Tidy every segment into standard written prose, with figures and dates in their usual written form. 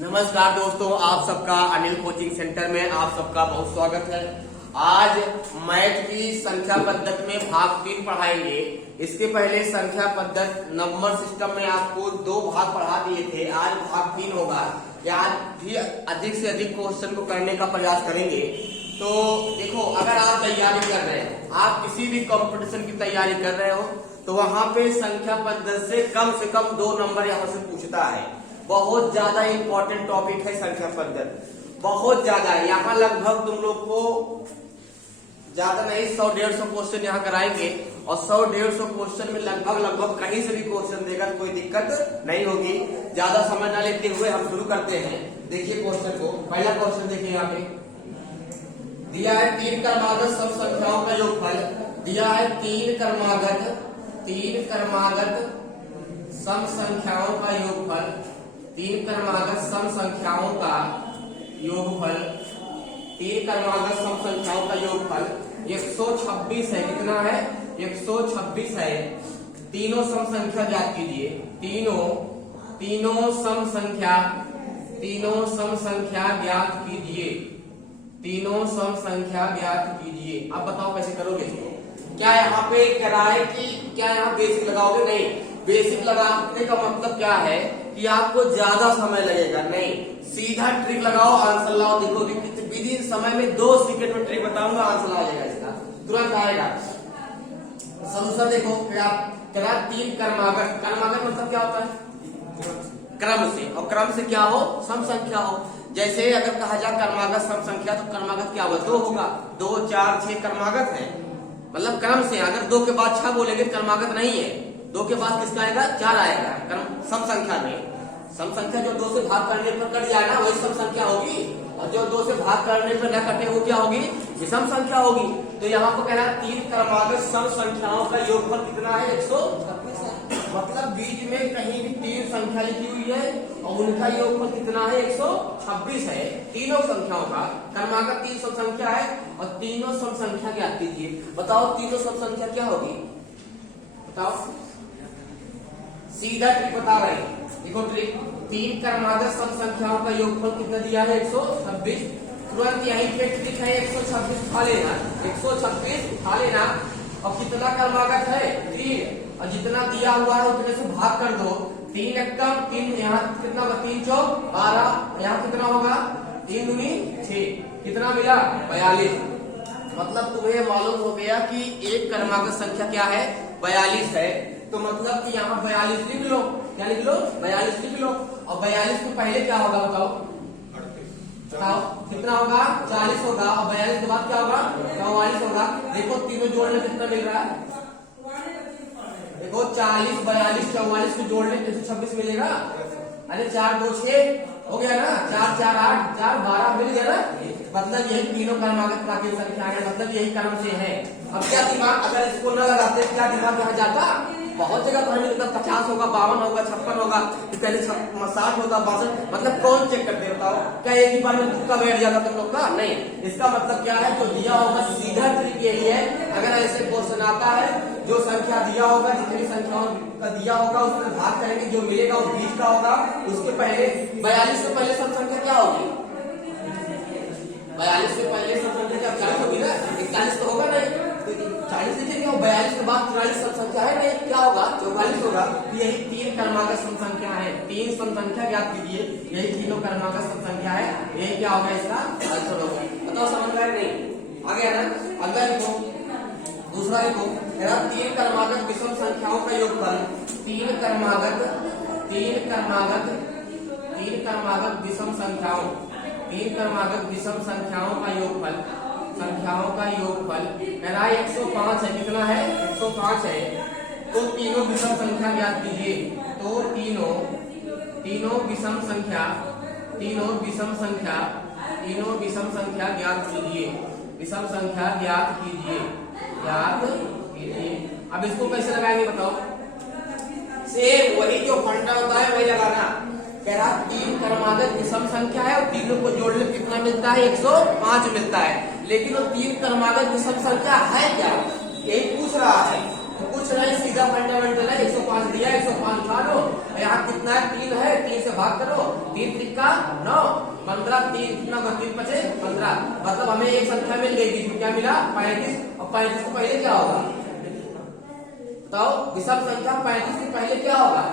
नमस्कार दोस्तों, आप सबका अनिल कोचिंग सेंटर में आप सबका बहुत स्वागत है। आज मैथ की संख्या पद्धति में भाग 3 पढ़ाएंगे। इसके पहले संख्या पद्धति नंबर सिस्टम में आपको 2 भाग पढ़ा दिए थे। आज भाग 3 होगा। आज भी अधिक से अधिक क्वेश्चन को करने का प्रयास करेंगे। तो देखो, अगर आप तैयारी कर रहे हैं, आप किसी भी कंपटीशन की तैयारी कर रहे हो, तो वहां पे संख्या पद्धति से कम 2 नंबर यहाँ से पूछता है। बहुत ज्यादा इंपॉर्टेंट टॉपिक है संख्या पद्धति, बहुत ज्यादा। यहाँ लगभग तुम लोग को ज्यादा नहीं 100-150 क्वेश्चन यहाँ कराएंगे, और 100-150 क्वेश्चन में लगभग कहीं से भी क्वेश्चन देगा, कोई दिक्कत नहीं होगी। ज्यादा समय न लेते हुए हम शुरू करते हैं। देखिए क्वेश्चन को, पहला क्वेश्चन देखिए। यहाँ पे दिया है 3 क्रमागत सम संख्याओं का योगफल। दिया है 3 क्रमागत सम संख्याओं का योगफल। 3 क्रमागत सम संख्याओं का योगफल। 3 क्रमागत सम संख्याओं का योगफल 126 है। कितना है? 126 है। तीनों सम संख्या ज्ञात कीजिए। तीनों सम संख्या ज्ञात कीजिए। तीनों सम संख्या ज्ञात कीजिए। अब बताओ कैसे करोगे इसको? क्या यहाँ पे कराए कि क्या यहाँ बेसिक लगाओगे? नहीं, बेसिक लगाने का मतलब क्या है कि आपको ज्यादा समय लगेगा। नहीं, सीधा ट्रिक लगाओ, आंसर लाओ। देखो विधि समय में 2 सेकंड में ट्रिक बताऊंगा, आंसर आ जाएगा इसका, तुरंत आएगा। सोल्यूशन देखो, करा 3 क्रमागत मतलब क्या होता है? क्रम से, और क्रम से क्या हो? सम संख्या हो। जैसे अगर कहा जाए क्रमागत सम संख्या, तो क्रमागत क्या होगा? 2 होगा। 2, 4, 6 क्रमागत है, मतलब क्रम से। अगर 2 के बाद 6 बोलेंगे क्रमागत नहीं है। 2 के बाद किसका आएगा? 4 आएगा। सम संख्या में सम संख्या जो 2 से भाग करने पर कट जाएगा वही सम संख्या होगी, और जो 2 से भाग करने पर न कटे वो क्या होगी? विषम संख्या होगी। तो यहाँ पर कह रहा है 3 क्रमागत सम संख्याओं का योगफल कितना है? 126 है। मतलब बीच में कहीं भी 3 संख्या लिखी हुई है और उनका योगफल कितना है? 126 है। तीनों संख्याओं का क्रमागत 3 सम संख्या है, और तीनों सम संख्या ज्ञात कीजिए। बताओ तीनों सम संख्या क्या होगी? बताओ, सीधा ट्रिक बता रहे हैं। देखो ट्रिक, 3 क्रमागत सम संख्याओं का योगफल कितना दिया है? 126। तुरंत यहीं पे ट्रिक है, 126 उठा लेना। 126 उठा लेना, और कितना क्रमागत है? 3, और जितना दिया हुआ है उतने से भाग कर दो। 3 एकम 3, यहाँ कितना होगा? 3 चौक 12, यहाँ कितना होगा? 3 दूनी 6, कितना मिला? 42। मतलब तुम्हें मालूम हो गया कि एक क्रमागत संख्या क्या है? 42 है। तो मतलब कि यहाँ 42 लिख लो। क्या लिख लो? 42 लिख लो। और 42 के पहले क्या होगा? बताओ कितना होगा? 40 होगा। और 42 के बाद क्या होगा? 44 होगा। देखो तीनों जोड़ने कितना मिल रहा है? देखो 40, 42, 44 को जोड़ने 326 मिलेगा। अरे 4, 2, 6 हो गया ना? 4, 4, 8, 4, 12 मिल गया ना? मतलब यही तीनों क्रमागत प्राकृत संख्या है, मतलब यही क्रम से है। अब क्या दिमाग, अगर इसको न लगाते क्या दिमाग यहाँ जाता? बहुत जगह पर हमें 50 होगा, 52 होगा, 56 होगा, पहले 60 होगा, 62। मतलब कौन चेक करते? बताओ, क्या एक ही बार में तुक्का बैठ जाता तुम लोग का? नहीं। इसका मतलब क्या है? जो दिया होगा, सीधा ट्रिक यही है। अगर ऐसे क्वेश्चन आता है, जो संख्या दिया होगा, जितनी संख्याओं का दिया होगा उसमें भाग करेंगे, जो मिलेगा वो बीच का होगा। उसके पहले 42 से पहले सम संख्या क्या होगी? 42 से पहले सम संख्या क्या? 40 होगी ना? 41 तो होगा नहीं, 40 लिखेंगे। और 42 के बाद 44 सम संख्या है नहीं, क्या होगा? 44 होगा। यही 3 क्रमागत सम संख्या है। 3 सम संख्या ज्ञात कीजिए। यही तीनों क्रमागत सम संख्या है। यही क्या होगा? इसका आंसर होगा। बताओ समझ में नहीं? आ गया ना? अगला लिखो, दूसरा लिखो। 3 क्रमागत विषम संख्याओं का योगफल। 3 क्रमागत विषम संख्याओं 3 क्रमागत विषम संख्याओं का योगफल। 105 है। कितना है? 105 है। तो तीनों विषम संख्या ज्ञात कीजिए। तो तीनों विषम संख्या ज्ञात कीजिए। विषम संख्या ज्ञात कीजिए। अब इसको कैसे लगाएंगे? बताओ। सेम वही जो फंडा होता है वही लगाना। कह रहा 3 क्रमागत विषम संख्या है, और तीनों को जोड़ने कितना मिलता है? 105 मिलता है। लेकिन वो 3 क्रमागत विषम संख्या है क्या? यही पूछ रहा है। तो कुछ कुछ नहीं, सीधा फंडामेंटल है। 105 दिया, 105 उठा लो। यहाँ कितना है? 3 है, 3 से भाग करो। 3 त्रिका 9, 15, 3 कितना होगा? 3 पचे 15। मतलब हमें एक संख्या मिल गई, जिसमें क्या मिला? 35। और 35 को पहले क्या होगा? तो विषम संख्या 35 के पहले क्या होगा?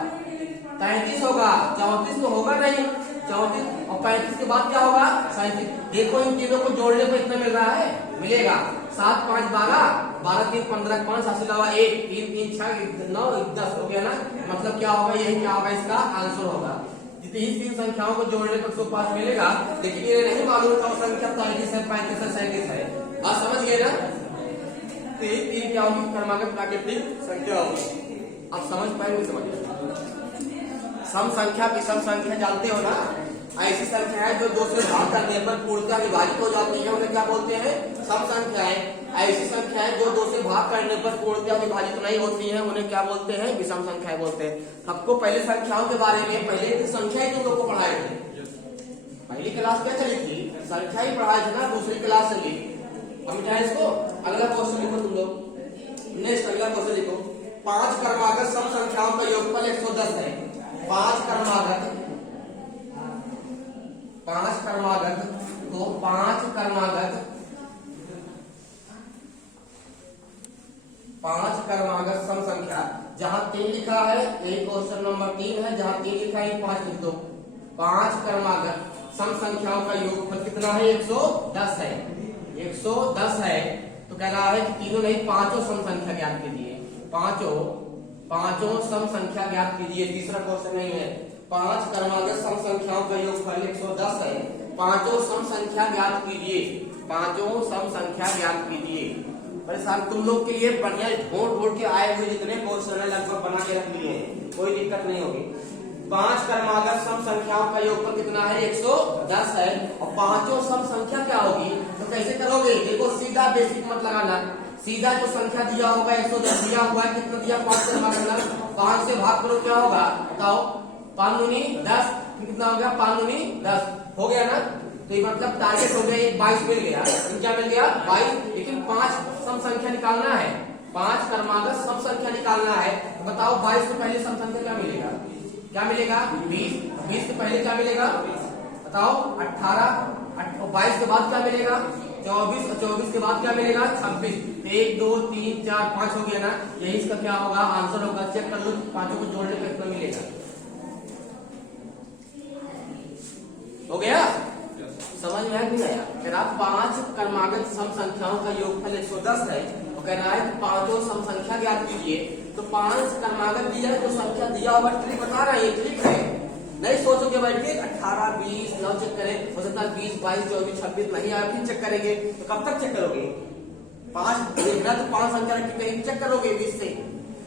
33 होगा। 34 तो होगा नहीं, 34 और 35 के बाद क्या होगा? 37। देखो इन तीनों को जोड़ने पर इतना मिल रहा है, मिलेगा 7 5 12, 12 3 15, 5 7 से अलावा 1 3 3 6 9 10 हो गया ना। मतलब क्या होगा? यही क्या होगा? इसका आंसर होगा। जितनी ही 3 संख्याओं को जोड़ने पर 105 मिलेगा, लेकिन ये नहीं मालूम था वो संख्या 33 है, 35 है, 37 है। बात समझ गए ना? तो ये 3 क्या होगी? क्रमागत प्राकृतिक संख्या होगी। अब समझ पाएंगे? समझिए, सम संख्या विषम संख्या जानते हो ना? ऐसी संख्या है जो 2 से भाग करने पर पूर्णतः विभाजित हो जाती है, उन्हें क्या बोलते हैं? सम संख्याएं। ऐसी संख्याएं जो 2 से भाग करने पर पूर्णतः विभाजित नहीं होती हैं, उन्हें क्या बोलते हैं? विषम संख्याएं बोलते हैं। आपको पहले संख्याओं के बारे में पहले की संख्या ही तुम लोग को पढ़ाए थे। पहली क्लास क्या चली थी? संख्या ही पढ़ाए थे ना, दूसरी क्लास चली। अब मिटाए इसको। अगला क्वेश्चन लिखो तुम लोग। नेक्स्ट अगला क्वेश्चन लिखो। 5 क्रमागत सम संख्याओं का योगफल 110 है। 5 क्रमागत तो 5 क्रमागत सम संख्या, जहां 3 लिखा है यही क्वेश्चन नंबर 3 है, जहां 3 लिखा है 5 लिख दो। 5 क्रमागत सम संख्याओं का योगफल कितना है? 110 है। 110 है तो कह रहा है कि तीनों नहीं, पांचों सम संख्या ज्ञात कीजिए। पांचों सम संख्या ज्ञात कीजिए। तीसरा क्वेश्चन नहीं है। 5 क्रमागत सम संख्याओं का योगफल 110 है। पांचों सम संख्या ज्ञात कीजिए। पांचों सम संख्या ज्ञात कीजिए। परेशान तुम लोग के लिए बढ़िया ढूंढ के आए हुए जितने क्वेश्चन है लगभग बना के रख लिए हैं, कोई दिक्कत नहीं होगी। 5 क्रमागत सम संख्याओं का योगफल कितना है? 110 है। और पांचों सम संख्या क्या होगी? तो कैसे करोगे? देखो सीधा बेसिक मत लगाना, सीधा जो संख्या दिया होगा 110 दिया हुआ है, कितना दिया? 5 से भाग करना। 5 से भाग करो, क्या होगा बताओ? 5 दूनी 10, कितना हो गया? 5 दूनी 10 हो गया ना। तो ये मतलब टारगेट हो गया, 22 मिल गया। क्या मिल गया? 22। लेकिन 5 सम संख्या निकालना है, 5 क्रमागत सम संख्या निकालना है। तो बताओ 22 के पहले सम संख्या क्या मिलेगा? क्या मिलेगा? 20। 20 के पहले क्या मिलेगा? बताओ 18। 22 के बाद क्या मिलेगा? 24। और 24 के बाद क्या मिलेगा? 26। 1 2 3 4 5 हो गया ना। यही इसका क्या होगा? आंसर होगा। चेक कर लो, पांचों को जोड़ने पे कितना मिलेगा। हो गया? समझ में आया कि नहीं आया? कह रहा 5 क्रमागत सम संख्याओं का योगफल 110 है। और कह रहा है कि पांचों सम संख्या ज्ञात कीजिए। तो 5 क्रमागत दी जाए तो संख्या दिया हुआ ट्रिक बता रहा है, ट्रिक है। नहीं सोचोगे बैठ के 18 20 9 चेक करें, हो सकता है 20 22 24 26 नहीं आया, फिर चेक करेंगे। तो कब तक चेक करोगे? 5 देखना तो 5 संख्या रख के कहीं चेक करोगे 20 से,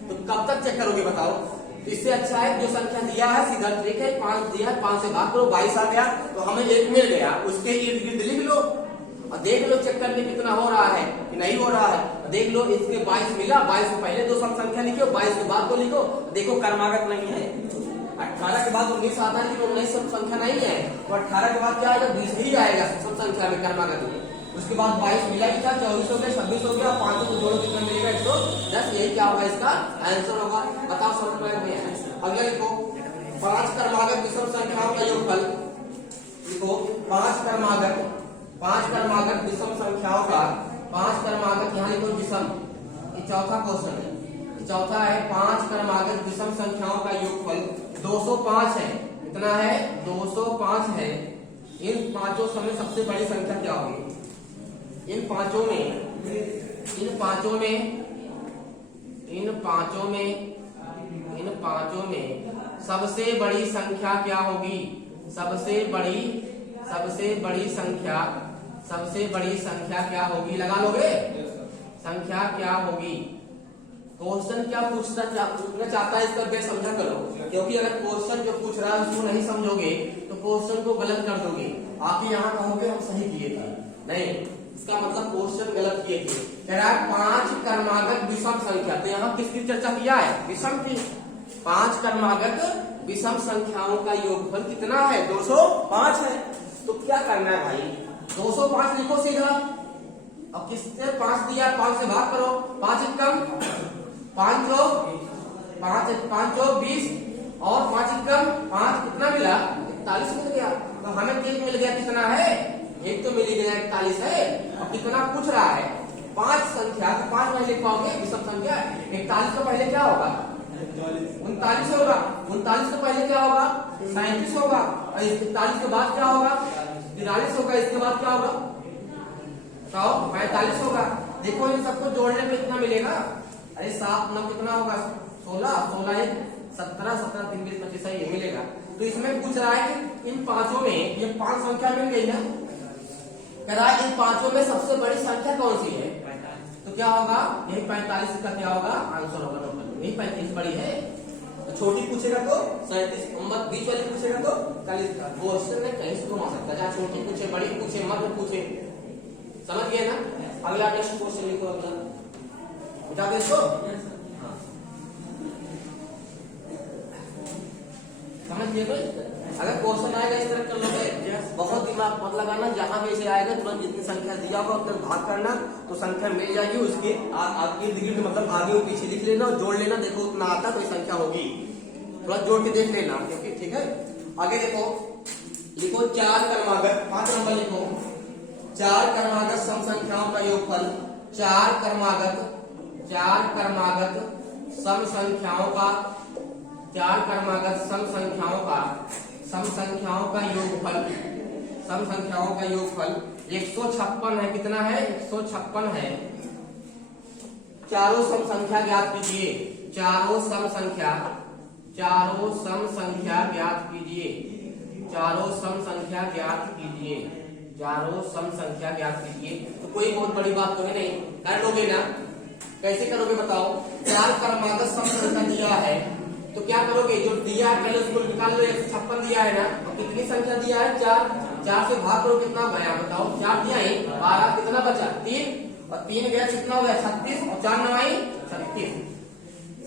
तो कब तक चेक करोगे बताओ? तो इससे अच्छा है जो संख्या दिया है सीधा ट्रिक है, 5 दिया है 5 से भाग करो, 22 आ गया तो हमें 1 मिल गया, उसके इर्द गिर्द लिख लो और देख लो चेक करके कितना हो रहा है कि नहीं हो रहा है। देख लो इसके 22 मिला, 22 से पहले 2 सम संख्या लिखो, 22 के बाद 2 लिखो। देखो क्रमागत नहीं है। 18 के बाद 19 आता है, लेकिन 19 सम संख्या नहीं है, तो 18 के बाद क्या आएगा? 20 ही आएगा सम संख्या में क्रमागत में। उसके बाद 22 मिला ही था, 24 हो गया, 26 हो गया, 5 को जोड़ो कितना मिलेगा? 110। यही क्या होगा? इसका आंसर होगा। बताओ समझ में? अगला लिखो 5 क्रमागत विषम संख्याओं का योगफल। लिखो 5 क्रमागत विषम संख्याओं का, 5 क्रमागत यहाँ लिखो विषम। ये चौथा क्वेश्चन है, चौथा है 5 क्रमागत विषम संख्याओं का योगफल 205 है। कितना है? 205 है। इन पांचों समय सबसे बड़ी संख्या क्या होगी? इन पांचों में सबसे बड़ी संख्या क्या होगी? सबसे बड़ी संख्या क्या होगी? लगा लोगे? संख्या क्या होगी? क्वेश्चन क्या पूछना चाहता है इसका बेस समझा करो, क्योंकि अगर क्वेश्चन जो पूछ रहा है उसको नहीं समझोगे तो क्वेश्चन को गलत कर दोगे। आप यहाँ कहोगे हम सही किए थे, नहीं, इसका मतलब क्वेश्चन गलत किए थे। कह रहा है 5 क्रमागत विषम संख्या, तो यहाँ किसकी चर्चा किया है? विषम की। 5 क्रमागत विषम संख्याओं का योगफल कितना है? 205 है। तो क्या करना है भाई? 205 लिखो सीधा। अब किसने 5 दिया? 5 से भाग करो, 5 कम 5 चौक 20 और 5 एकम 5 कितना मिला 41 मिल गया। तो हमें एक मिल गया कितना है एक तो मिल गया 41 है। अब कितना पूछ रहा है 5 संख्या तो 5 नहीं लिख पाओगे विषम संख्या। 41 तो पहले क्या होगा 39 होगा 39 तो पहले क्या होगा 37 होगा और 41 के बाद क्या होगा 43 होगा। इसके बाद क्या होगा तो 45 होगा। देखो इन सबको जोड़ने पे कितना मिलेगा अरे 7 9 कितना होगा 16 16 1 17 17 3 20 25 ये मिलेगा। तो इसमें पूछ रहा है कि इन पांचों में ये 5 संख्या मिल गई ना कह रहा है इन पांचों में सबसे बड़ी संख्या कौन सी है तो क्या होगा यही 45 का क्या होगा आंसर होगा टोटल यही 35 बड़ी है। तो छोटी पूछेगा तो 37 बीच वाली पूछेगा तो 40 का क्वेश्चन में कहीं से घुमा सकता है जहाँ छोटी पूछे बड़ी पूछे मध्य पूछे समझ गए ना। अगला नेक्स्ट क्वेश्चन लिखो अगला उठा दे इसको समझ गए भाई। अगर क्वेश्चन आएगा इस तरह कर लोगे बहुत दिमाग मत लगाना जहां भी ऐसे आएगा तुरंत जितनी संख्या दिया होगा उतना भाग करना तो संख्या मिल जाएगी उसके आपकी डिग्री मतलब आगे और पीछे लिख लेना और जोड़ लेना देखो उतना आता कोई संख्या होगी थोड़ा जोड़ के देख लेना क्योंकि ठीक है। आगे देखो लिखो 4 क्रमागत 5 नंबर लिखो 4 क्रमागत सम संख्याओं का योगफल 4 क्रमागत सम संख्याओं का 4 क्रमागत सम संख्याओं का योगफल 156 है। कितना है 156 है। चारों सम संख्या ज्ञात कीजिए चारों सम संख्या ज्ञात कीजिए। तो कोई बहुत बड़ी बात तो है नहीं कर लोगे ना कैसे करोगे बताओ। 4 क्रमागत सम संख्या दिया है तो क्या करोगे जो दिया है पहले उसको निकाल लो 156 दिया है ना और कितनी संख्या दिया है 4 से भाग करो कितना गया बताओ 4 दिया है 12 कितना बचा 3 और 3 गया कितना हो गया 36 और 4 9 36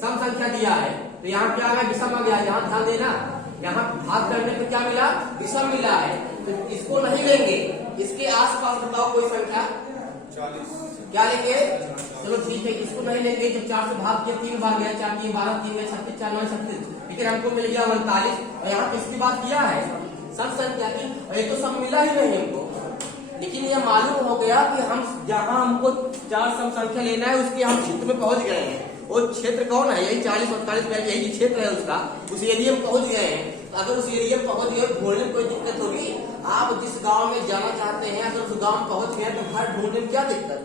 सम संख्या दिया है। तो यहाँ क्या आ गया विषम आ गया। यहाँ ध्यान देना यहाँ भाग करने पे क्या मिला विषम मिला है तो इसको नहीं लेंगे इसके आसपास बताओ कोई संख्या 40 क्या लेंगे चलो ठीक है इसको नहीं लेंगे जब 4 से भाग किया 3 बार गया 4 3 12 3 गया 36 4 9 36 लेकिन हमको मिल गया 39 और यहाँ किसकी बात किया है सम संख्या की और ये तो सब मिला ही नहीं हमको। लेकिन ये मालूम हो गया कि हम जहाँ हमको 4 सम संख्या लेना है उसके हम क्षेत्र में पहुंच गए हैं। वो क्षेत्र कौन है यही 40 48 यही क्षेत्र है उसका उस एरिया में पहुंच गए हैं। तो अगर उस एरिया में पहुंच गए ढूंढने में कोई दिक्कत होगी। आप जिस गांव में जाना चाहते हैं अगर उस गांव में पहुंच गए तो घर ढूंढने में क्या दिक्कत।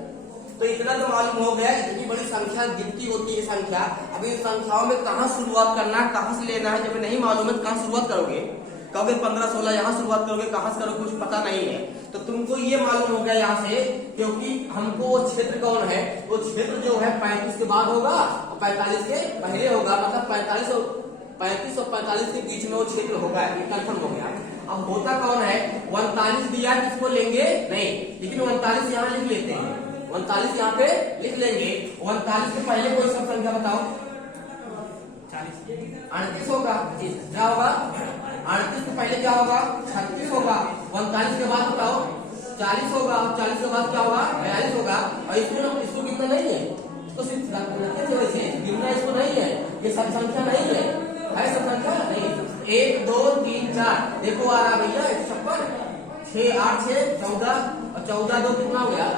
तो इतना तो मालूम हो गया इतनी बड़ी संख्या गिनती होती है संख्या। अभी इन संख्याओं में कहाँ शुरुआत करना है कहाँ से लेना है जब नहीं मालूम है कहाँ शुरुआत करोगे कहोगे 15 16 यहाँ शुरुआत करोगे कहाँ से करोगे कुछ पता नहीं है। तो तुमको ये मालूम हो गया यहाँ से क्योंकि हमको वो क्षेत्र कौन है वो क्षेत्र जो है 35 के बाद होगा और 45 के पहले होगा मतलब 35 और 45 के बीच में वो क्षेत्र होगा ये कंफर्म हो गया। अब होता कौन है 39 दिया है किसको लेंगे नहीं लेकिन 39 यहाँ लिख लेते हैं 39 यहाँ पे लिख लेंगे। 39 के पहले कोई सब संख्या बताओ 38 होगा क्या होगा 38 के पहले क्या होगा 36 होगा। 39 के बाद बताओ 40 होगा 40 के बाद क्या होगा 42 होगा और इसको कितना नहीं है तो सिर्फ गिनना इसको नहीं है ये सब संख्या नहीं है सब संख्या नहीं 1 2 3 4 देखो आ रहा भैया 156 6 8 6 14 और 14 2 कितना हो गया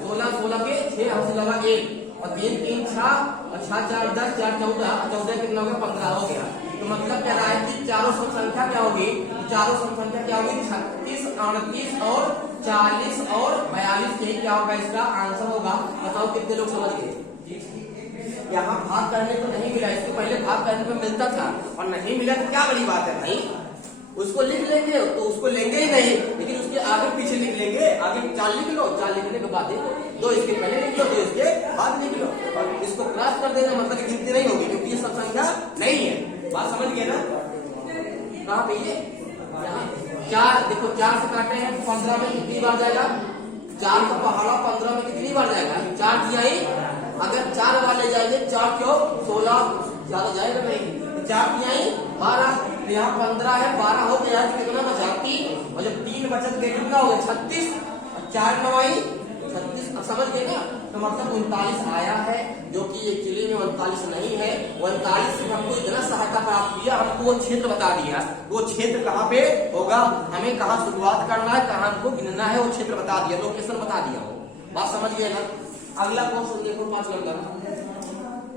16 16 के 6 हमसे लगा 1 और 3 3 6 और 6 4 10 4 14 14 कितना हो गया 15 हो गया। तो मतलब क्या रहा है कि चारों सम संख्या क्या होगी चारों सम संख्या क्या होगी 36 38 और 40 और 42 यही क्या होगा इसका आंसर होगा। बताओ कितने लोग समझ गए। यहाँ भाग करने को नहीं मिला इसको पहले भाग करने को मिलता था और नहीं मिला तो क्या बड़ी बात है भाई उसको लिख लेंगे तो उसको लेंगे ही नहीं लेकिन उसके आगे पीछे लिख लेंगे। आगे 4 लिख लो 4 लिखने के बाद देखो 2 इसके पहले लिख लो 2 इसके बाद लिख लो और इसको क्रॉस कर देना मतलब गिनती नहीं होगी क्योंकि ये सब संख्या नहीं है। बात समझ गए ना कहाँ पे ये 4 देखो 4 से काटे हैं 15 में कितनी बार जाएगा 4 का पहाड़ा 15 में कितनी बार जाएगा 4 दिया ही अगर 4 वाले जाएंगे 4 क्यों 16 ज्यादा जाएगा नहीं 4 दिया ही 12 यहाँ 15 है 12 हो गया तो कितना बचा 3 और जब 3 बचत गए कितना हो गया 36 और 4 9 36 समझ गए ना। तो मतलब 39 आया है, जो कि एक्चुअली में 39 नहीं है। 39 से हमको इतना सहायता प्राप्त किया, हमको वो क्षेत्र बता दिया। वो क्षेत्र कहाँ पे होगा, हमें कहाँ शुरुआत करना है, कहाँ हमको गिनना है, वो क्षेत्र बता दिया, लोकेशन बता दिया। वो बात समझ गए ना। अगला क्वेश्चन देखो 5 नंबर।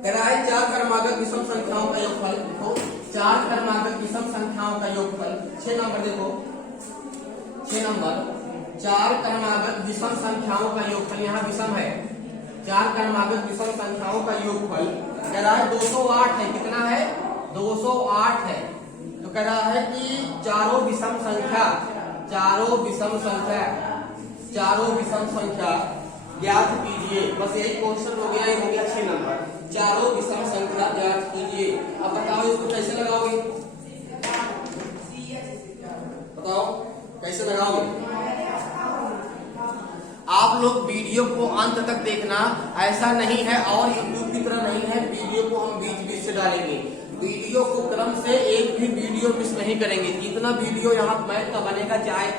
कह रहा है 4 क्रमागत विषम संख्याओं का योगफल। तो 4 क्रमागत विषम संख्याओं का योगफल। 6 नंबर देखो, 6 नंबर 4 क्रमागत विषम संख्याओं का योगफल, यहाँ विषम है। 4 क्रमागत विषम संख्याओं का योगफल कह रहा है 208 है। कितना है, 208 है। तो कह रहा है कि चारों विषम संख्या, चारों विषम संख्या, चारों विषम संख्या ज्ञात कीजिए। बस यही क्वेश्चन हो गया, ये हो गया 6 नंबर। चारों विषम संख्या ज्ञात कीजिए। अब बताओ इसको कैसे लगाओगे, बताओ कैसे लगाओगे। आप लोग वीडियो को अंत तक देखना, ऐसा नहीं है और यूट्यूब की तरह नहीं है वीडियो को हम बीच बीच से डालेंगे। वीडियो को क्रम से एक भी वीडियो मिस नहीं करेंगे। जितना वीडियो यहाँ मैथ का बनेगा, चाहे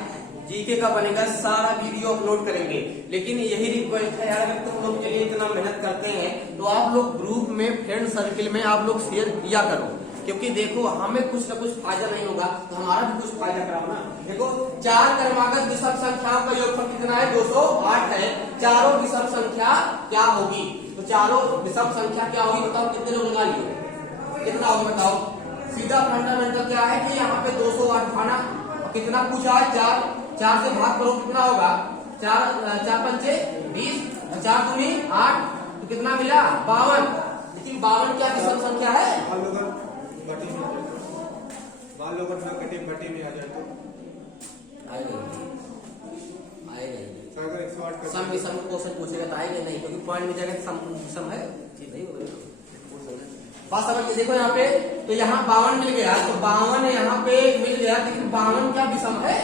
जीके का बनेगा, सारा वीडियो अपलोड करेंगे। लेकिन यही रिक्वेस्ट है यार, अगर तुम लोग के लिए इतना मेहनत करते हैं तो आप लोग ग्रुप में, फ्रेंड सर्किल में आप लोग शेयर किया करो, क्योंकि देखो हमें कुछ न कुछ फायदा नहीं होगा तो हमारा भी कुछ फायदा कराओ ना। देखो 4 क्रमागत विषम संख्याओं का योगफल कितना है, 208 है। चारों विषम संख्या क्या होगी, तो चारों विषम संख्या क्या होगी बताओ, कितने लोग लगा लिए, कितना होगा बताओ। सीधा फंडामेंटल क्या है कि यहाँ पे 208 खाना, और कितना पूछा है 4 से भाग करो, कितना होगा 4 पंचे 20, 4 दूनी 8, तो कितना मिला 52। लेकिन 52 क्या विषम संख्या है, मान लो भट्टी में आ जाए तो आएगा अगर 108 का सम विषम क्वेश्चन पूछेगा तो आएगा नहीं, क्योंकि पॉइंट में जाएगा सम विषम है, ठीक नहीं होगा। बात समझ देखो यहाँ पे, तो यहाँ 52 मिल गया, तो 52 यहाँ पे मिल गया। लेकिन 52 क्या विषम है,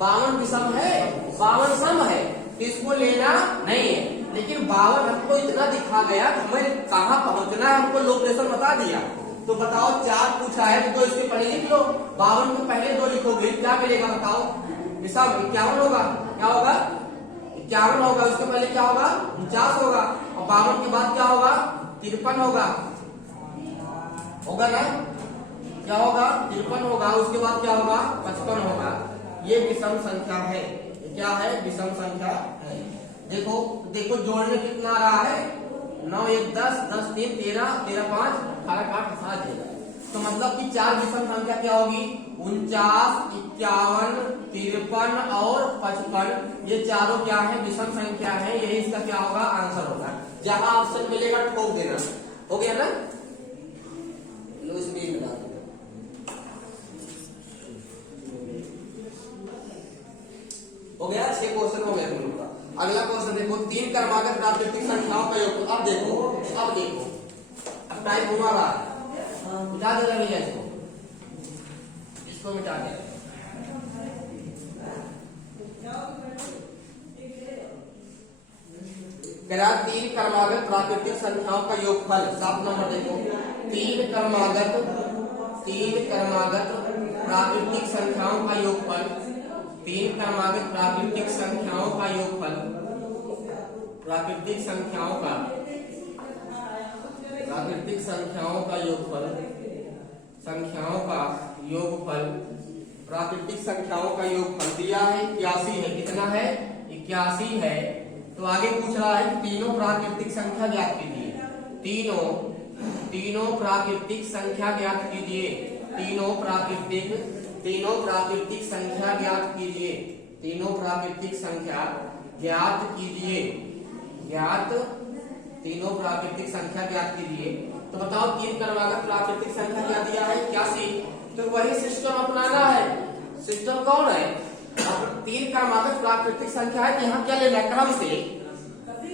52 विषम है, 52 सम है, तो इसको लेना नहीं है। लेकिन 52 हमको इतना दिखा गया, हमें कहाँ पहुंचना है हमको लोकेशन बता दिया। तो बताओ 4 पूछा है तो इसके पहले लिख लो, 52 को पहले 2 लिखोगे, क्या मिलेगा बताओ, विषम 51 होगा। क्या होगा 51 होगा, उसके पहले क्या होगा 49 होगा, और 52 के बाद क्या होगा 53 होगा, होगा ना, क्या होगा 53 होगा, उसके बाद क्या होगा 55 होगा। ये विषम संख्या है, क्या है विषम संख्या है। देखो देखो जोड़ने कितना आ रहा है, 9 1 10 10 3 13 13 5 18 8 7 है। तो मतलब कि 4 विषम संख्या क्या होगी, 49 51 53 और 55। ये चारों क्या है विषम संख्या है, यही इसका क्या होगा आंसर होगा। जहां ऑप्शन मिलेगा ठोक देना, हो गया ना। लो इसमें मिला दो, हो गया 6 क्वेश्चन हो गया तुम लोग का। अगला क्वेश्चन देखो, 3 क्रमागत प्राकृतिक संख्याओं का योग। अब देखो अब टाइप घुमा रहा है, मिटा देना भैया इसको मिटा दे। करा 3 क्रमागत प्राकृतिक संख्याओं का योगफल। 7 नंबर देखो, 3 क्रमागत प्राकृतिक संख्याओं का योगफल। 3 क्रमागत प्राकृतिक संख्याओं का योगफल, प्राकृतिक संख्याओं का योगफल, संख्याओं का योगफल, प्राकृतिक संख्याओं का योगफल दिया है 81 है। कितना है 81 है। तो आगे पूछ रहा है कि तीनों प्राकृतिक संख्या ज्ञात कीजिए। तीनों प्राकृतिक संख्या ज्ञात कीजिए। तीनों प्राकृतिक संख्या ज्ञात कीजिए। तीनों प्राकृतिक संख्या ज्ञात कीजिए। तीनों प्राकृतिक संख्या ज्ञात कीजिए। तो बताओ 3 क्रमागत प्राकृतिक संख्या क्या दिया है 81। तो वही सिस्टम अपनाना है। सिस्टम कौन है, 3 क्रमागत प्राकृतिक संख्या है। यहाँ क्या लेना है क्रम से,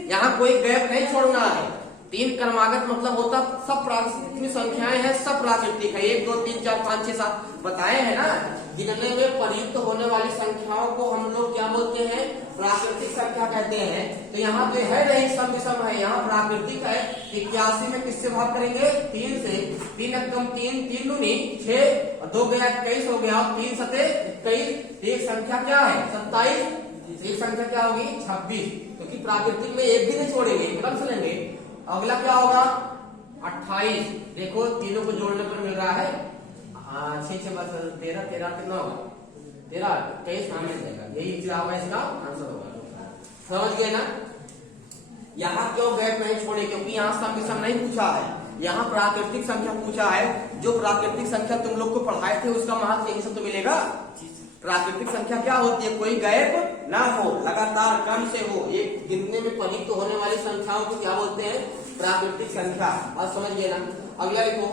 यहाँ कोई गैप नहीं छोड़ना है। 3 क्रमागत मतलब होता सब प्राकृतिक संख्याएं हैं, सब प्राकृतिक है। 1 2 3 4 5 6 7 बताए हैं ना। गिनने में प्रयुक्त होने वाली संख्याओं को हम लोग क्या बोलते हैं, प्राकृतिक संख्या कहते हैं। तो यहाँ पे है नहीं सम विषम है, यहाँ प्राकृतिक है। 81 में किससे भाग करेंगे 3 से। 3 एकम 3 3 दूनी 6 और 2 गया 21 हो गया, और 3 सते 21। एक संख्या क्या है 27 एक संख्या क्या होगी 26, क्योंकि प्राकृतिक में एक भी नहीं छोड़ेंगे, एकदम से लेंगे। अगला क्या होगा 28। देखो तीनों को जोड़ने पर मिल रहा है 6 6 बस 13 13 कितना होगा 13 23 सामने जाएगा, यही होगा इसका आंसर होगा। समझ गए ना। यहाँ क्यों गैप नहीं छोड़े, क्योंकि यहाँ सम नहीं पूछा है, यहाँ प्राकृतिक संख्या पूछा है। जो प्राकृतिक संख्या तुम लोग को पढ़ाए थे उसका महत्व यही सब तो मिलेगा। प्राकृतिक संख्या क्या होती है, कोई गैप ना हो, लगातार क्रम से हो, एक गिनने में प्रयुक्त होने वाली संख्याओं को क्या बोलते हैं, प्राकृतिक संख्या। अब समझ गए ना। अगला लिखो,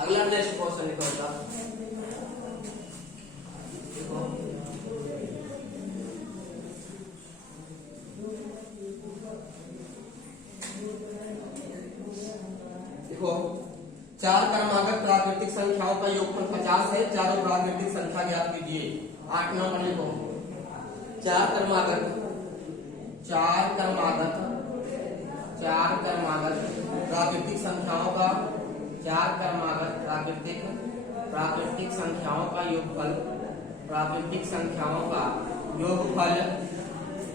अगला नेक्स्ट क्वेश्चन लिखो बेटा। देखो 4 क्रमागत प्राकृतिक संख्याओं का योगफल 50 है, चारों प्राकृतिक संख्या ज्ञात कीजिए। 8 नंबर लिखो। 4 क्रमागत प्राकृतिक संख्याओं का 4 क्रमागत प्राकृतिक संख्याओं का योगफल, प्राकृतिक संख्याओं का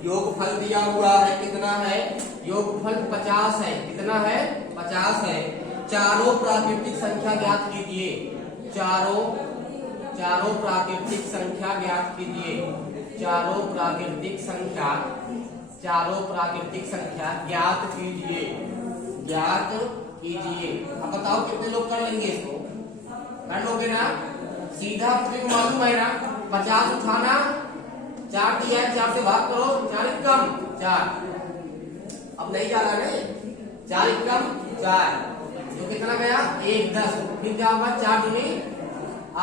योगफल दिया हुआ है, कितना है, योगफल 50 है, कितना है 50 है। चारों प्राकृतिक संख्या ज्ञात कीजिए, चारों प्राकृतिक संख्या ज्ञात कीजिए, चारों प्राकृतिक संख्या ज्ञात कीजिए। अब बताओ कितने लोग कर लेंगे इसको, कर लोगे ना। सीधा ट्रिक मालूम है ना, 50 उठाना, 4 दिया है, 4 से भाग करो, 4 कम 4। अब नहीं जा रहा है, 4 कम 4, तो कितना गया 1 10, फिर क्या होगा 4 दूनी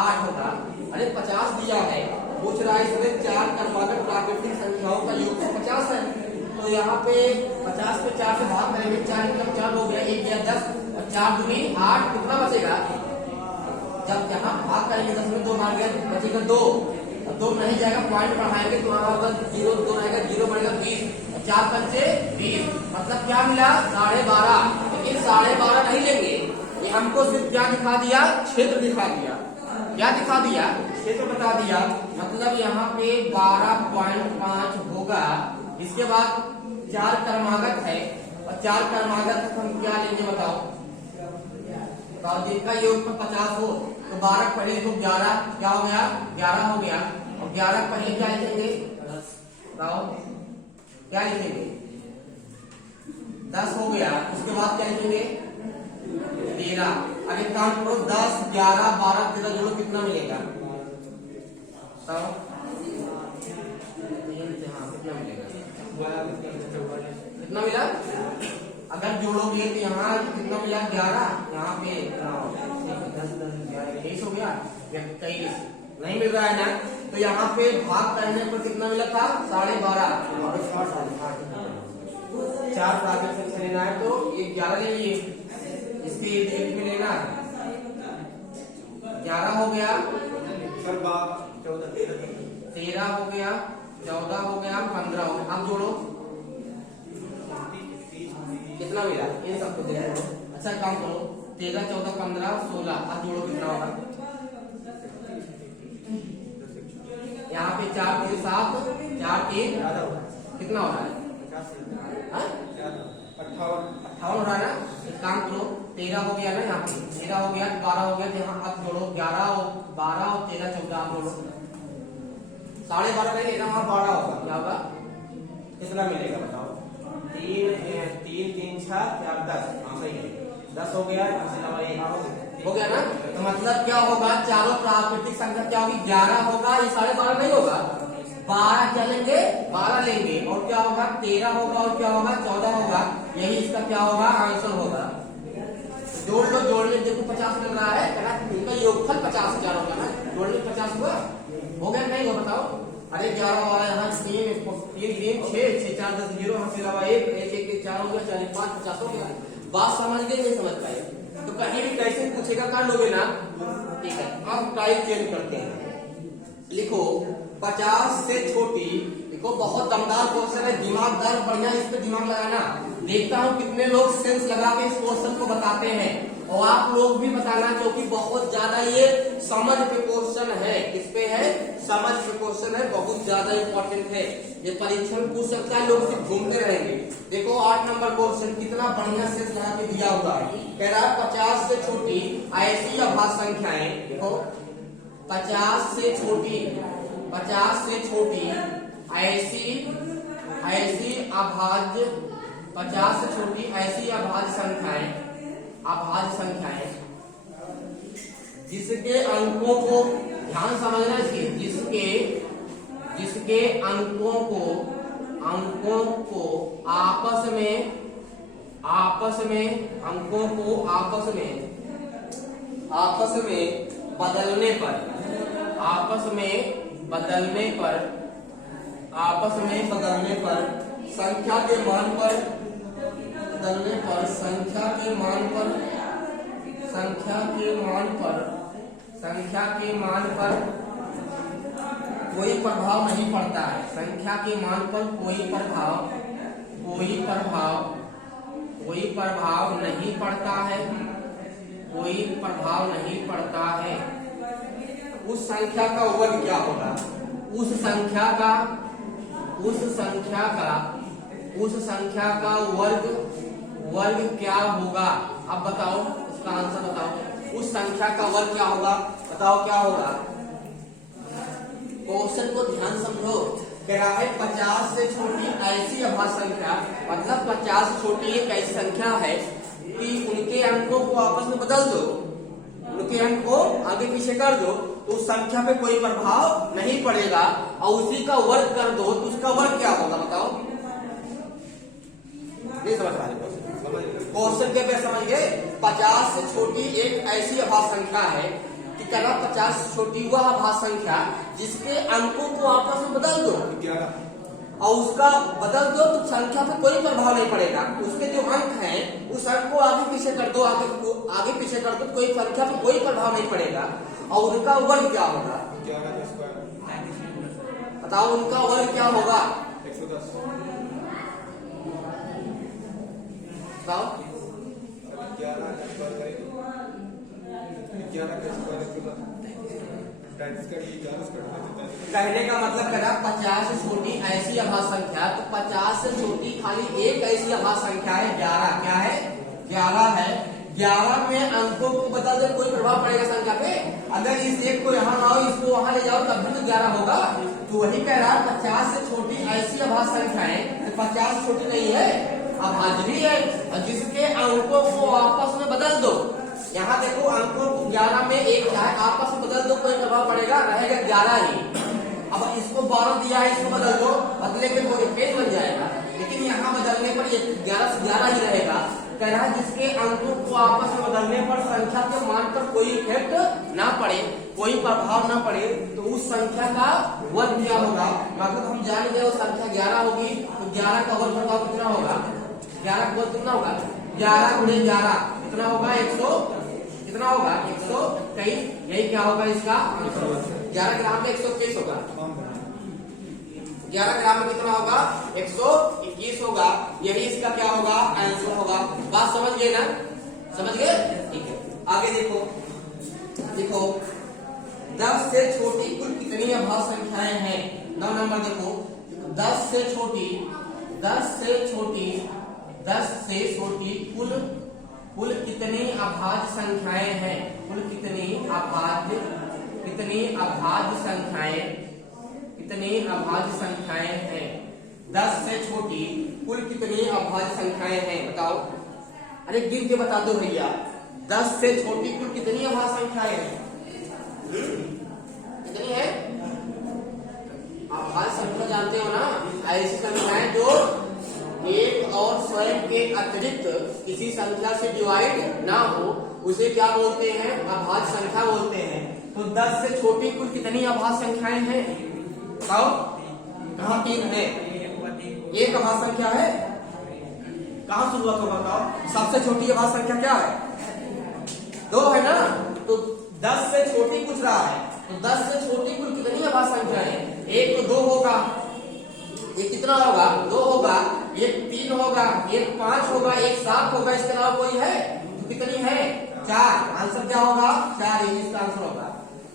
8 होगा। अरे 50 दिया है, पूछ रहा है इसमें 4 क्रमागत प्राकृतिक संख्याओं का योग 50 है, तो यहाँ पे 50 पे 4 से भाग करेंगे, 4 मतलब 4 हो गया, 1 गया 10, 4 दूनी 8, कितना बचेगा, जब यहाँ भाग करेंगे 10 में 2 मार गया, बचेगा 2, 2 नहीं जाएगा, पॉइंट बढ़ाएंगे तो वहां होगा 0, 2 रहेगा 0 बढ़ेगा 20, 4 पंचे 20, मतलब क्या मिला 12.5। लेकिन 12.5 नहीं लेंगे, ये हमको सिर्फ क्या दिखा दिया, क्षेत्र दिखा दिया। क्या दिखा दिया, क्षेत्र बता दिया, मतलब यहाँ पे 12.5 होगा। इसके बाद 4 क्रमागत है, और 4 क्रमागत हम क्या लेंगे बताओ, जिनका योग 50 हो तो 12 पहले तो 11 क्या हो गया 11 हो गया, और 11 पहले क्या लिखेंगे बताओ, क्या लिखेंगे 10 हो गया, उसके बाद क्या लिखेंगे 13। अरे काम करो 10 11 12 13 जोड़ो कितना मिलेगा बताओ, कितना मिलेगा, कितना मिला, अगर जोड़ोगे तो यहाँ कितना मिला 11, यहाँ पे 23 हो गया, 23 नहीं मिल रहा है ना, तो यहाँ पे भाग करने पर कितना मिला था 12.5। 4 प्राकृतिक संख्या लेना है तो ये 11 ले लिए, इसके इर्द में लेना 11 हो गया, 13 हो गया, 14 हो गया, 15 हो गया। अब जोड़ो कितना मिला, इन सबको दे दो। अच्छा काम करो 13 14 15 16, अब जोड़ो कितना होगा, यहाँ पे 4 3 7 4 3 कितना हो रहा है 58 हो रहा है ना। एक काम करो 13 हो गया ना, यहाँ पे 13 हो गया, 12 हो गया, यहाँ अब जोड़ो 11 12 और 13 14 आप जोड़ो 12.5 नहीं लेना, वहां 12 होगा, क्या होगा कितना मिलेगा बताओ, 3 3 6 4 10, सही है 10 हो गया, हो गया ना। तो मतलब क्या होगा, चारों प्राकृतिक संख्या क्या होगी 11 होगा, ये 12.5 नहीं होगा, 12 क्या लेंगे 12 लेंगे, और क्या होगा 13 होगा, और क्या होगा 14 होगा, यही इसका क्या होगा आंसर होगा। जोड़ लो, जोड़ने देखो 50 मिल रहा है, इनका योगफल 50,000 होगा ना, जोड़ने 50 हुआ, हो गया नहीं हो बताओ। अरे 11 वाला यहाँ 3 6 6 4 10 0, यहाँ से अलावा 1 1 1 4 हो गया, 40 5 50 हो गया। बात समझ गए नहीं समझ पाए, तो कहीं भी कैसे पूछेगा कर लोगे ना, ठीक है। अब टाइप चेंज करते हैं, लिखो 50 से छोटी, देखो बहुत दमदार क्वेश्चन है, दिमागदार बढ़िया, इस पे दिमाग लगाना। देखता हूँ कितने लोग सेंस लगा के इस क्वेश्चन को बताते हैं, और आप लोग भी बताना, क्योंकि बहुत ज्यादा ये समझ पे क्वेश्चन है, किस पे है समझ पे क्वेश्चन है, बहुत ज्यादा इंपॉर्टेंट है। ये परीक्षण पूछ सकता है, लोग सिर्फ घूमते रहेंगे। देखो 8 नंबर क्वेश्चन कितना बढ़िया से यहाँ पे दिया हुआ है। कह रहा है 50 से छोटी ऐसी अभाज्य संख्याएं, देखो 50 से छोटी ऐसी अभाज्य 50 से छोटी ऐसी अभाज्य संख्याएं जिसके अंकों को, ध्यान समझना इसकी, जिसके अंकों को आपस में बदलने पर संख्या के मान पर कोई प्रभाव नहीं पड़ता है। संख्या के मान पर कोई प्रभाव नहीं पड़ता है। उस संख्या का वर्ग क्या होगा? उस संख्या का वर्ग क्या होगा? अब बताओ, इसका आंसर बताओ। उस संख्या का वर्ग क्या होगा? बताओ क्या होगा? क्वेश्चन को ध्यान समझो। कह रहा है 50 से छोटी ऐसी अभाज्य संख्या, मतलब 50 से छोटी एक ऐसी संख्या है कि उनके अंकों को आपस में बदल दो, उनके अंक को आगे पीछे कर दो तो उस संख्या पे कोई प्रभाव नहीं पड़ेगा, और उसी का वर्ग कर दो तो उसका वर्ग क्या होगा? बताओ। नहीं समझ पा रहे क्वेश्चन के पे समझ गए? 50 से छोटी एक ऐसी अभाज्य संख्या है कि कहना 50 से छोटी वह अभाज्य संख्या जिसके अंकों को आपस में बदल दो, और उसका बदल दो तो संख्या पे कोई प्रभाव नहीं पड़ेगा। उसके जो अंक हैं उस अंक को आगे पीछे कर दो, आगे पीछे कर दो तो कोई संख्या पे कोई प्रभाव नहीं पड़ेगा, और उनका वर्ग क्या होगा? बताओ उनका वर्ग क्या होगा? 110। बताओ। 11 कहने का मतलब करा 50 से छोटी ऐसी अभाज्य संख्या, तो 50 से छोटी खाली एक ऐसी अभाज्य संख्या है 11। क्या है? 11 है। 11 में अंकों को बदल दे कोई प्रभाव पड़ेगा संख्या पे? अगर इस एक को यहाँ लाओ, इसको वहां ले जाओ तब भी तो 11 होगा। तो वही कह रहा है 50 से छोटी ऐसी अभाज्य संख्याएं, तो 50 से छोटी नहीं है, अभाज्य भी है, और जिसके अंकों को आपस में बदल दो। यहाँ देखो अंकों को 11 में एक है, आपस में बदल दो कोई प्रभाव पड़ेगा? रहेगा 11 ही। अब इसको 12 दिया है, इसको बदल दो, बदले के कोई इफेक्ट बन जाएगा, लेकिन यहाँ बदलने पर 11 से 11 ही रहेगा। कह रहा है जिसके अंकों को आपस में बदलने पर संख्या के मान पर कोई इफेक्ट ना पड़े, कोई प्रभाव ना पड़े, तो उस संख्या का वर्ग क्या होगा? मतलब हम जान गए वो संख्या 11 होगी, तो 11 का वर्ग बताओ कितना होगा? 11 का वर्ग कितना होगा? 11 गुणे 11 कितना होगा? 100 कितना होगा? 123। यही क्या होगा इसका? 11 ग्राम में 121 होगा। 11 ग्राम में कितना होगा? 121 होगा। यही इसका क्या होगा? आंसर होगा। बात समझ गए ना? समझ गए? ठीक है, आगे देखो। 10 से छोटी कुल कितनी अभाज्य संख्याएं हैं? 9 नंबर देखो। 10 से छोटी कुल कितनी अभाज्य संख्याएं हैं? कुल कितनी अभाज्य संख्याएं हैं? 10 से छोटी कुल कितनी अभाज्य संख्याएं हैं? बताओ। अरे गिन के बता दो भैया। 10 से छोटी कुल कितनी अभाज्य संख्याएं हैं? कितनी है? अभाज्य संख्या जानते हो ना? ऐसी संख्याएं जो एक और स्वयं के अतिरिक्त किसी संख्या से डिवाइड ना हो, उसे क्या बोलते हैं? अभाज्य संख्या बोलते हैं। तो 10 से छोटी कुल कितनी अभाज्य संख्याएं हैं? बताओ। कहाँ 3 है? एक अभाज्य संख्या है। कहाँ शुरुआत होगा? बताओ। सबसे छोटी अभाज्य संख्या क्या है? 2 है ना? तो 10 से छोटी पूछ रहा है, तो 10 से छोटी कुल कितनी अभाज्य संख्या है? एक तो 2 होगा, एक कितना होगा? 2 होगा, एक 3 होगा, एक 5 होगा, एक 7 होगा, इसके अलावा कोई है? तो कितनी है? 4। आंसर क्या होगा? 4 ही इसका आंसर होगा।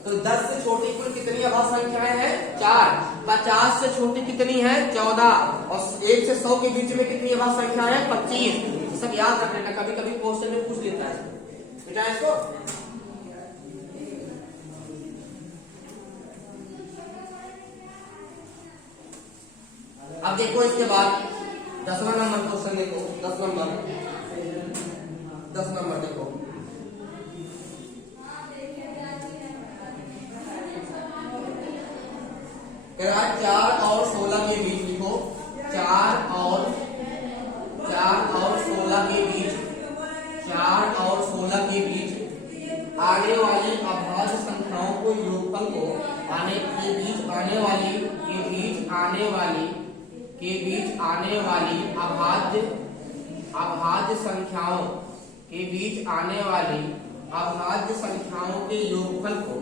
तो 10 से छोटी कुल कितनी अभाज्य संख्याएं हैं? 4। 50 से छोटी कितनी है 14 और 1 से 100 के बीच में कितनी अभाज्य संख्या है 25। सब याद रख लेना, कभी कभी क्वेश्चन में पूछ लेता है बेटा इसको। अब देखो इसके बाद 10वां नंबर क्वेश्चन देखो, 10 नंबर देखो। कह रहा है 4 और 16 के बीच लिखो, 4 और 16 के बीच, 4 और 16 के बीच आने वाली अभाज्य संख्याओं को योगफल को अभाज्य संख्याओं के बीच आने वाली अभाज्य संख्याओं के योगफल को,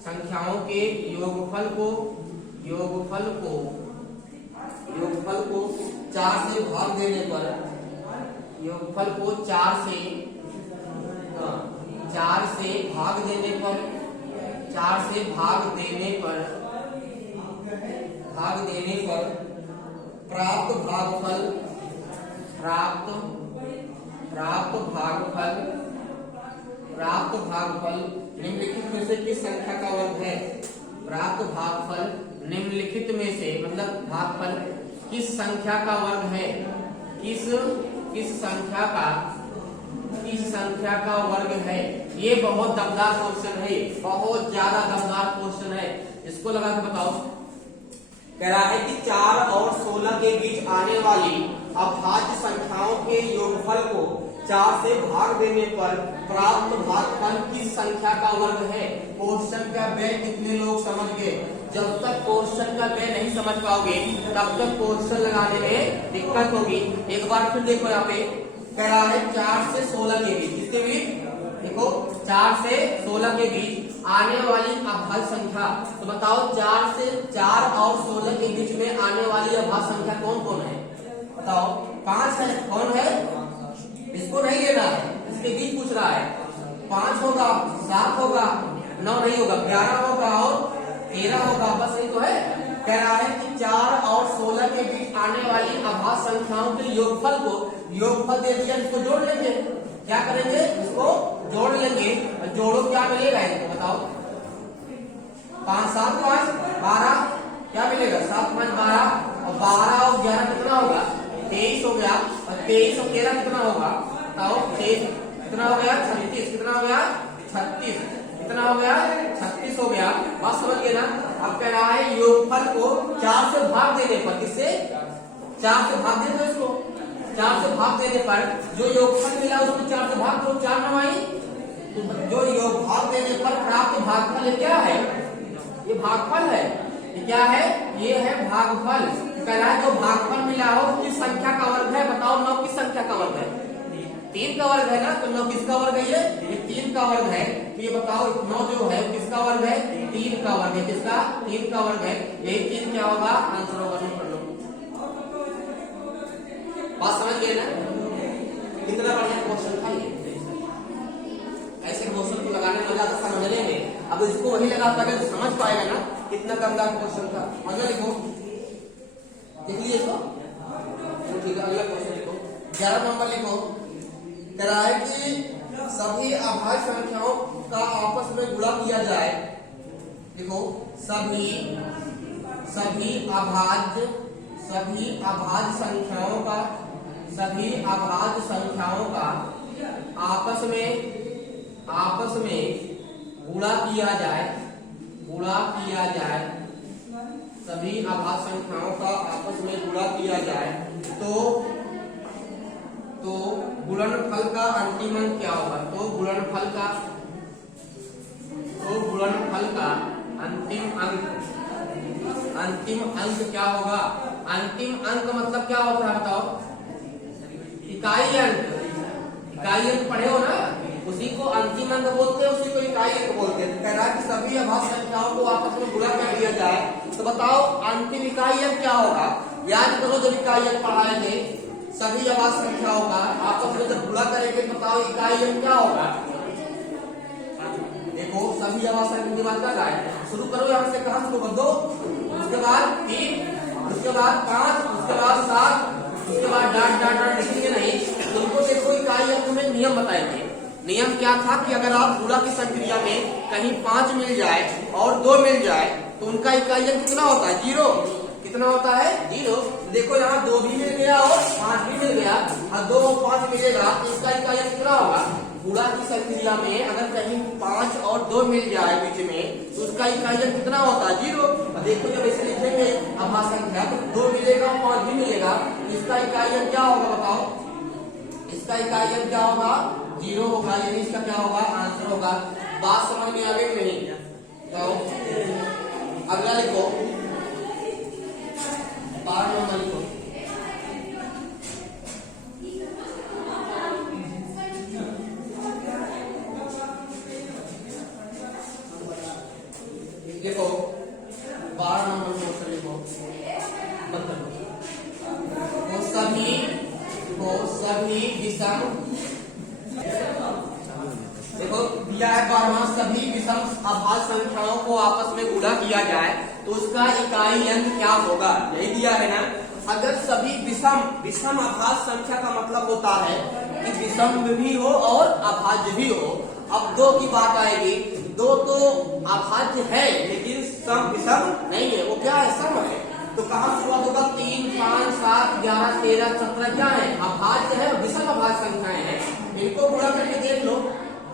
संख्याओं के योगफल को 4 से भाग देने पर, योगफल को 4 से भाग देने पर प्राप्त भागफल निम्नलिखित में से किस संख्या का वर्ग है। प्राप्त भागफल निम्नलिखित में से, मतलब भागफल किस संख्या का वर्ग है, किस संख्या का वर्ग है। ये बहुत दमदार क्वेश्चन है, बहुत ज्यादा दमदार क्वेश्चन है, इसको लगा के बताओ। कह रहा है कि 4 और 16 के बीच आने वाली अभाज्य संख्याओं के योगफल को 4 से भाग देने पर प्राप्त भागफल किस संख्या का वर्ग है। क्वेश्चन का वे कितने लोग समझ गए। जब तक क्वेश्चन का वे नहीं समझ पाओगे तब तक क्वेश्चन लगाने में दिक्कत होगी। एक बार फिर देखो यहाँ पे कह रहा है 4 से 16 के बीच, किसके बीच देखो 4 से 16 के बीच आने वाली अभाज्य संख्या। तो बताओ 4 और 16 के बीच में आने वाली अभाज्य संख्या कौन कौन है। बताओ 5 है, कौन है, इसको नहीं लेना है, इसके बीच पूछ रहा है। 5 होगा, 7 होगा, 9 नहीं होगा, 11 होगा और 13 होगा, बस यही तो है। कह रहा है कि 4 और 16 के बीच आने वाली अभाज्य संख्याओं के योगफल दे दिया, इसको जोड़ लेंगे। क्या करेंगे, इसको जोड़ लेंगे। जोड़ो क्या मिलेगा इनको बताओ। 5 7 5 12, क्या मिलेगा 7 5 12 और 12 और 11 कितना होगा 23 हो गया। और 23 और 13 कितना होगा बताओ। 23 कितना हो गया 36, कितना हो गया 36, कितना हो गया 36 हो गया। बात समझ गए ना। अब कह रहा है योगफल को 4 से भाग देने पर, किससे 4 से भाग देते हो, इसको 4 से भाग देने पर जो योगफल मिला उसको 4 से भाग दो, 4 9 आई। तो जो योग भाग देने पर प्राप्त भागफल ये क्या है, ये भागफल है। ये क्या है, ये है भागफल। कह रहा है जो भागफल मिला हो किस संख्या का वर्ग है। बताओ 9 किस संख्या का वर्ग है, 3 का वर्ग है ना। तो 9 किसका वर्ग है, ये 3 का वर्ग है। तो ये बताओ 9 जो है किसका वर्ग है, 3 का वर्ग है। किसका, 3 का वर्ग है। यही 3 क्या होगा, आंसर होगा। नोट कर लो, बात समझ गए ना। कितना बढ़िया क्वेश्चन था ये। ऐसे क्वेश्चन को लगाने में ज्यादा समझने में, अब इसको वही लगा पाएगा तो समझ पाएगा ना। कितना दमदार क्वेश्चन था। अगला लिखो, देख लीजिए इसको, ठीक है। अगला क्वेश्चन लिखो, 11 नंबर लिखो। कह रहा है कि सभी अभाज्य संख्याओं का आपस में गुणा किया जाए। देखो सभी अभाज्य संख्याओं का आपस में गुणा किया जाए। सभी अभाज्य संख्याओं का आपस में गुणा किया जाए तो गुणनफल का अंतिम अंक क्या होगा। तो गुणनफल का अंतिम अंक क्या होगा। अंतिम अंक मतलब क्या होता है बताओ। इकाई अंक पढ़े हो ना, उसी को अंतिम अंक बोलते हैं, उसी को इकाई अंक बोलते हैं। कह रहा है कि सभी अभाज्य संख्याओं को आपस में गुणा कर दिया जाए तो बताओ अंतिम इकाई अंक क्या होगा। याद करो जब इकाई अंक पढ़ाए थे, सभी अभाज्य संख्याओं का आपस में जब गुणा करेंगे बताओ इकाई अंक क्या होगा। देखो सभी अभाज्य संख्या की बात कर रहा है, शुरू करो यहाँ से, कहाँ शुरू कर दो, उसके बाद 3, उसके बाद 5, उसके बाद 7, उसके बाद डाट डाट डाट लिखेंगे नहीं। तुमको देखो इकाई अंक में नियम बताए थे। नियम क्या था कि अगर आप गुणा की संक्रिया में कहीं 5 मिल जाए और 2 मिल जाए तो उनका इकाई अंक कितना होता है, 0। कितना होता है, 0। देखो यहाँ 2 भी मिल गया और 5 भी मिल गया, और 2 और 5 मिलेगा तो इसका इकाई अंक कितना होगा। गुणा की संक्रिया में अगर कहीं 5 और 2 मिल जाए बीच में तो उसका इकाई अंक कितना होता है, 0। और देखो जब ऐसे लिखेंगे अभाज्य संख्या तो 2 मिलेगा और 5 भी मिलेगा, इसका इकाई अंक क्या होगा बताओ। इसका इकाई अंक क्या होगा, 0 होगा, यानी इसका क्या होगा, आंसर होगा। बात समझ में आ गई नहीं? तो अगला लिखो, 12 नंबर लिखो। लिखो 12 नंबर क्वेश्चन लिखो, मतलब सभी विषम, देखो दिया है 12वां, सभी विषम अभाज्य संख्याओं को आपस में गुणा किया जाए तो उसका इकाई अंक क्या होगा, यही दिया है ना। अगर सभी विषम अभाज्य संख्या का मतलब होता है कि विषम भी हो और अभाज्य भी हो। अब 2 की बात आएगी, 2 तो अभाज्य है लेकिन सम विषम नहीं है, वो क्या है, सम है। तो कहाँ शुरुआत होगा, 3, 5, 7, 11, 13, 17 क्या है, अभाज्य है, विषम अभाज्य संख्याएं हैं। इनको गुणा करके देख लो,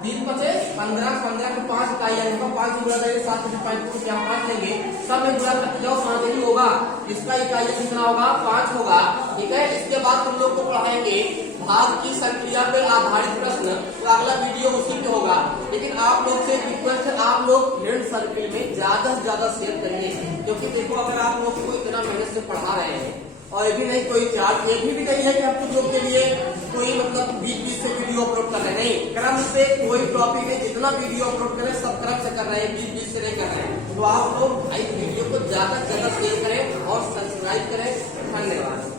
3 पचे 15, 15 को 5 इकाई है, 5 से गुणा करेंगे 7 से 5 को क्या 5 लेंगे, सब में गुणा करके जाओ 5 ही होगा। इसका इकाई कितना होगा, 5 होगा। ठीक है, इसके बाद तुम लोग को पढ़ाएंगे भाग की संक्रिया पर आधारित प्रश्न, तो अगला वीडियो उसी पे होगा। लेकिन आप लोग से रिक्वेस्ट है, आप लोग फ्रेंड सर्किल में ज्यादा से ज्यादा शेयर करिए, क्योंकि देखो अगर आप लोग को इतना मेहनत से पढ़ा रहे हैं और ये भी नहीं कोई चार्ज, ये भी नहीं है कि आप लोग के लिए कोई मतलब 20-20 से वीडियो अपलोड कर रहे हैं, नहीं, क्रम से कोई टॉपिक है जितना वीडियो अपलोड करें सब क्रम से कर रहे हैं, 20-20 से नहीं कर रहे हैं। तो आप लोग भाई वीडियो को ज्यादा से ज्यादा शेयर करें और सब्सक्राइब करें। धन्यवाद।